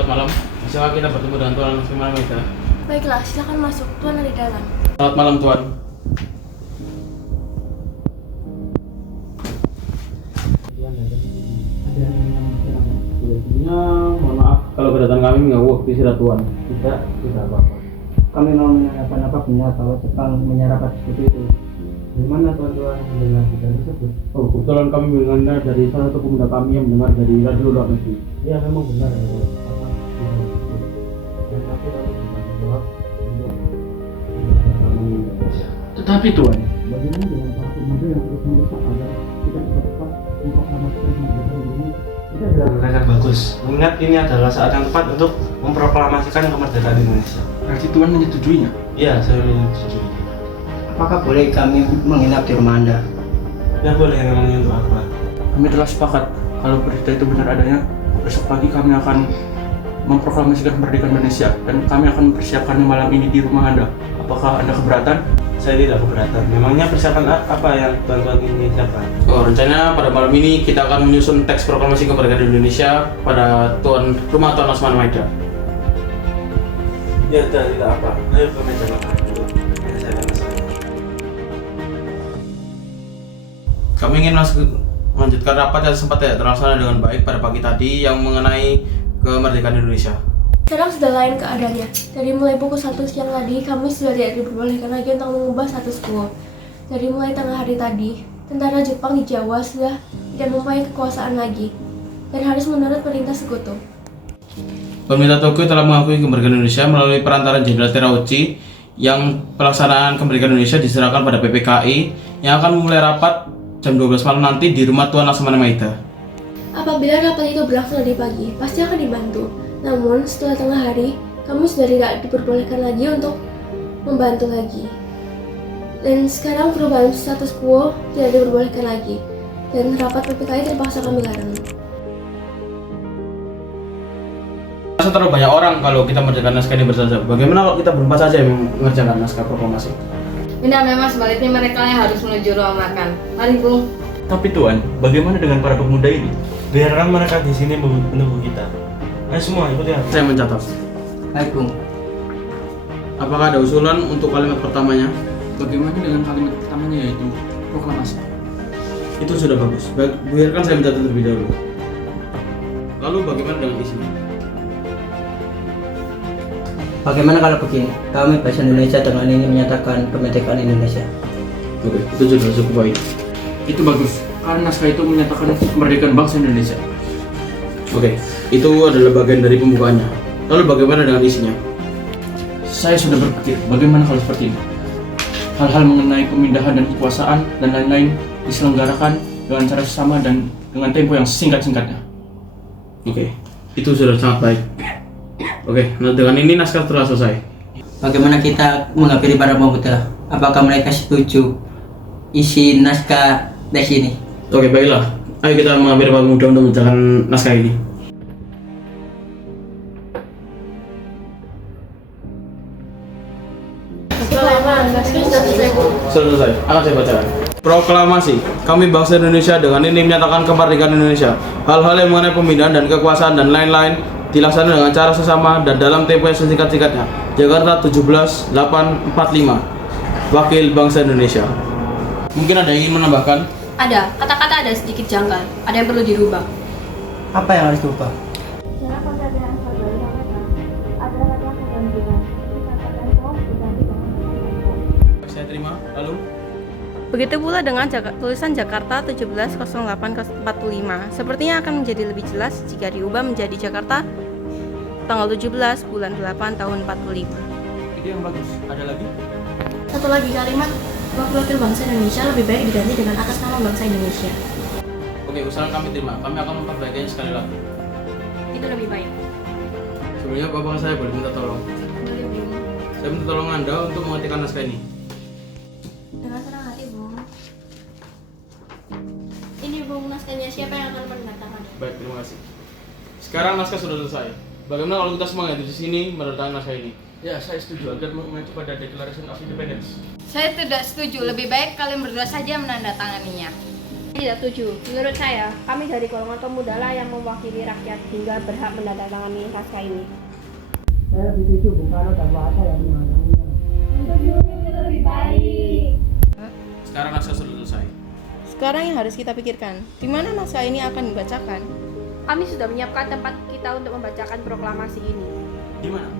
Selamat malam. Bisakah kita bertemu dengan Tuan Anas Maida? Baiklah, silakan masuk. Tuan ada di dalam. Selamat malam, Tuan. Sebelumnya, mohon maaf kalau kedatangan kami mengganggu waktu istirahat Tuan. Tidak apa-apa. Kami mau menanyakan apabila kalau Jepang menyerahkan seperti itu. Di mana tuan-tuan mendengar kita tersebut? Oh, kebetulan kami mendengar dari salah satu pemuda kami yang mendengar dari radio luar negeri. Ya memang benar. Apa? Dan tapi kalau kita jawab, Tetapi Tuan, bagaimana dengan para pemuda yang terus mendesak agar kita bisa cepat memproklamasikan kemerdekaan ini? Itu adalah Mereka bagus. Mengingat ini adalah saat yang tepat untuk memproklamasikan kemerdekaan Indonesia. berarti Tuan menyetujuinya? Iya, saya menyetujui. apakah boleh kami menginap di rumah Anda? Ya boleh, memangnya untuk apa? Kami telah sepakat kalau berita itu benar adanya, besok pagi kami akan memproklamasikan kemerdekaan Indonesia dan kami akan mempersiapkannya malam ini di rumah Anda. Apakah Anda keberatan? Saya tidak keberatan. Memangnya persiapan apa yang tuan-tuan ini siapkan? Oh, rencananya pada malam ini kita akan menyusun teks proklamasi kemerdekaan Indonesia pada rumah Tuan Anas Maida. Ya tidak apa. Ayo ke meja makan dulu. Saya ada masalah. Kami ingin melanjutkan rapat yang sempat tidak terlaksana dengan baik pada pagi tadi yang mengenai kemerdekaan Indonesia. Sekarang sudah lain keadaannya. Dari mulai pukul 1 siang tadi, kami sudah tidak diperbolehkan lagi untuk mengubah status quo. Dari mulai tengah hari tadi, tentara Jepang di Jawa sudah tidak mempunyai kekuasaan lagi dan harus menurut perintah sekutu. Pemerintah Tokyo telah mengakui kemerdekaan Indonesia melalui perantaran Jenderal Terauchi yang pelaksanaan kemerdekaan Indonesia diserahkan pada PPKI yang akan memulai rapat jam 12 malam nanti di rumah Tuan Anas Maida. Apabila rapat itu berlangsung dari pagi, pasti akan dibantu. Namun, setelah tengah hari, kami sudah tidak diperbolehkan lagi untuk membantu lagi. Dan sekarang perubahan status quo tidak diperbolehkan lagi. Dan rapat PPKI terpaksa kami larang. Rasa terlalu banyak orang kalau kita mengerjakan naskah ini bersama. Bagaimana kalau kita berempat saja yang mengerjakan naskah proklamasi? Tidak, memang sebaliknya mereka yang harus menuju ruang makan. Mari, Bung. Tapi Tuan, bagaimana dengan para pemuda ini? Biarkan mereka di sini menunggu kita. Ayo semua ikut ya. Saya mencatat. Baik Bung. Apakah ada usulan untuk kalimat pertamanya? Bagaimana dengan kalimat pertamanya yaitu proklamasi? Itu sudah bagus. Biarkan saya mencatat terlebih dahulu. Lalu bagaimana dengan isinya? Bagaimana kalau begini? Kami bahasa Indonesia dengan ini menyatakan kemerdekaan Indonesia. Oke, itu sudah cukup baik. Itu bagus, karena naskah itu menyatakan kemerdekaan bangsa Indonesia. Oke, itu adalah bagian dari pembukaannya. Lalu bagaimana dengan isinya? Saya sudah berpikir, bagaimana kalau seperti ini? Hal-hal mengenai pemindahan dan kekuasaan dan lain-lain diselenggarakan dengan cara sama dan dengan tempo yang singkat-singkatnya. Oke, itu sudah sangat baik. Oke, nah dengan ini naskah telah selesai. Bagaimana kita menghampiri para pemuda? Apakah mereka setuju isi naskah teks ini? Oke, baiklah. Ayo kita mengambil para pemuda untuk mengerjakan naskah ini. Naskah sudah selesai, Bu. Sudah selesai, akan saya bacakan. Proklamasi, kami bangsa Indonesia dengan ini menyatakan kemerdekaan Indonesia. Hal-hal yang mengenai pemindahan dan kekuasaan dan lain-lain dilaksanakan dengan cara sesama dan dalam tempo yang sesingkat-singkatnya. Jakarta 17/8/45. Wakil bangsa Indonesia. Mungkin ada yang ingin menambahkan? Ada, kata-kata ada sedikit janggal. Ada yang perlu dirubah. Apa yang harus diubah? Cara pembelajaran terbaru ada kata kegantian. Dikatakan kok diganti dengan kata. Saya terima. Lalu? Begitu pula dengan tulisan Jakarta 17/08/45. Sepertinya akan menjadi lebih jelas jika diubah menjadi Jakarta tanggal 17 bulan 8 tahun 45. Itu yang bagus. Ada lagi? Satu lagi kalimat wakil bangsa Indonesia lebih baik diganti dengan atas nama bangsa Indonesia. Oke, usulan kami terima. Kami akan memperbaikinya sekali lagi. Itu lebih baik. Sebelumnya Bapak saya boleh minta tolong. Boleh, Bung. Saya minta tolong Anda untuk mengetikkan naskah ini. Dengan senang hati, Bung. Ini, Bung, naskahnya siapa yang akan mendatangkan? Baik, terima kasih. Sekarang naskah sudah selesai. Bagaimana kalau kita semua yang ada di sini menandatangani naskah ini? Ya, saya setuju agar mengacu pada Declaration of Independence. Saya tidak setuju. Lebih baik kalian berdua saja menandatanganinya. Tidak setuju. Menurut saya, kami dari golongan pemuda lah yang mewakili rakyat hingga berhak menandatangani naskah ini. Saya lebih setuju Bung Karno dan Pak Hatta yang menandatangani. Lebih baik. Sekarang naskah sudah selesai. Sekarang yang harus kita pikirkan, di mana naskah ini akan dibacakan? Kami sudah menyiapkan tempat kita untuk membacakan proklamasi ini. Di mana?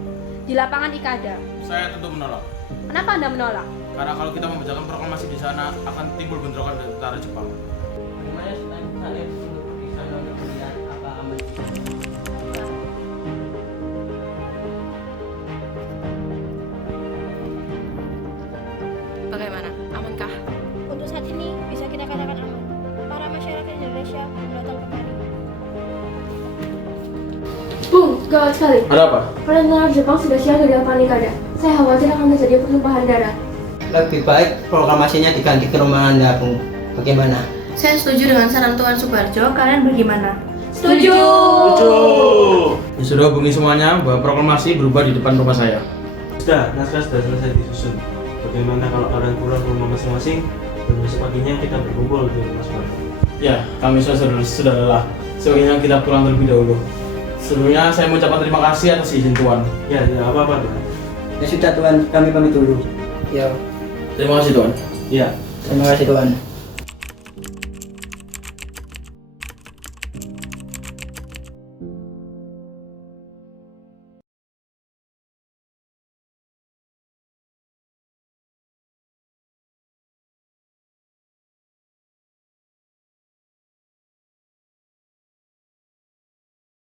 Di lapangan Ikada. Saya tentu menolak. Kenapa Anda menolak? Karena kalau kita membacakan proklamasi di sana akan timbul bentrokan dengan tentara Jepang. Bagaimana saya untuk di sana untuk melihat apa aman? Bagaimana? Amankah? Untuk saat ini bisa kita katakan aman. Para masyarakat Indonesia datang kembali. Bung, gawat sekali. Ada apa? Para tentara Jepang sudah siaga di lapangan Ikada. Saya khawatir akan terjadi pertumpahan darah. Lebih baik proklamasinya diganti ke rumah Anda, Bung. Bagaimana? Saya setuju dengan saran Tuan Subarjo. Kalian bagaimana? Setuju. Ya sudah hubungi semuanya bahwa proklamasi berubah di depan rumah saya. Sudah, naskah sudah selesai disusun. Bagaimana kalau kalian pulang ke rumah masing-masing dan besok paginya kita berkumpul di rumah sekolah? Ya, kami sudah lelah. Sebaiknya kita pulang terlebih dahulu. Sebelumnya saya mengucapkan terima kasih atas izin Tuan. Ya, tidak apa-apa Tuan. Ya sudah Tuan, kami pamit dulu. Ya, Terima kasih Tuan. Ya. terima kasih Tuan.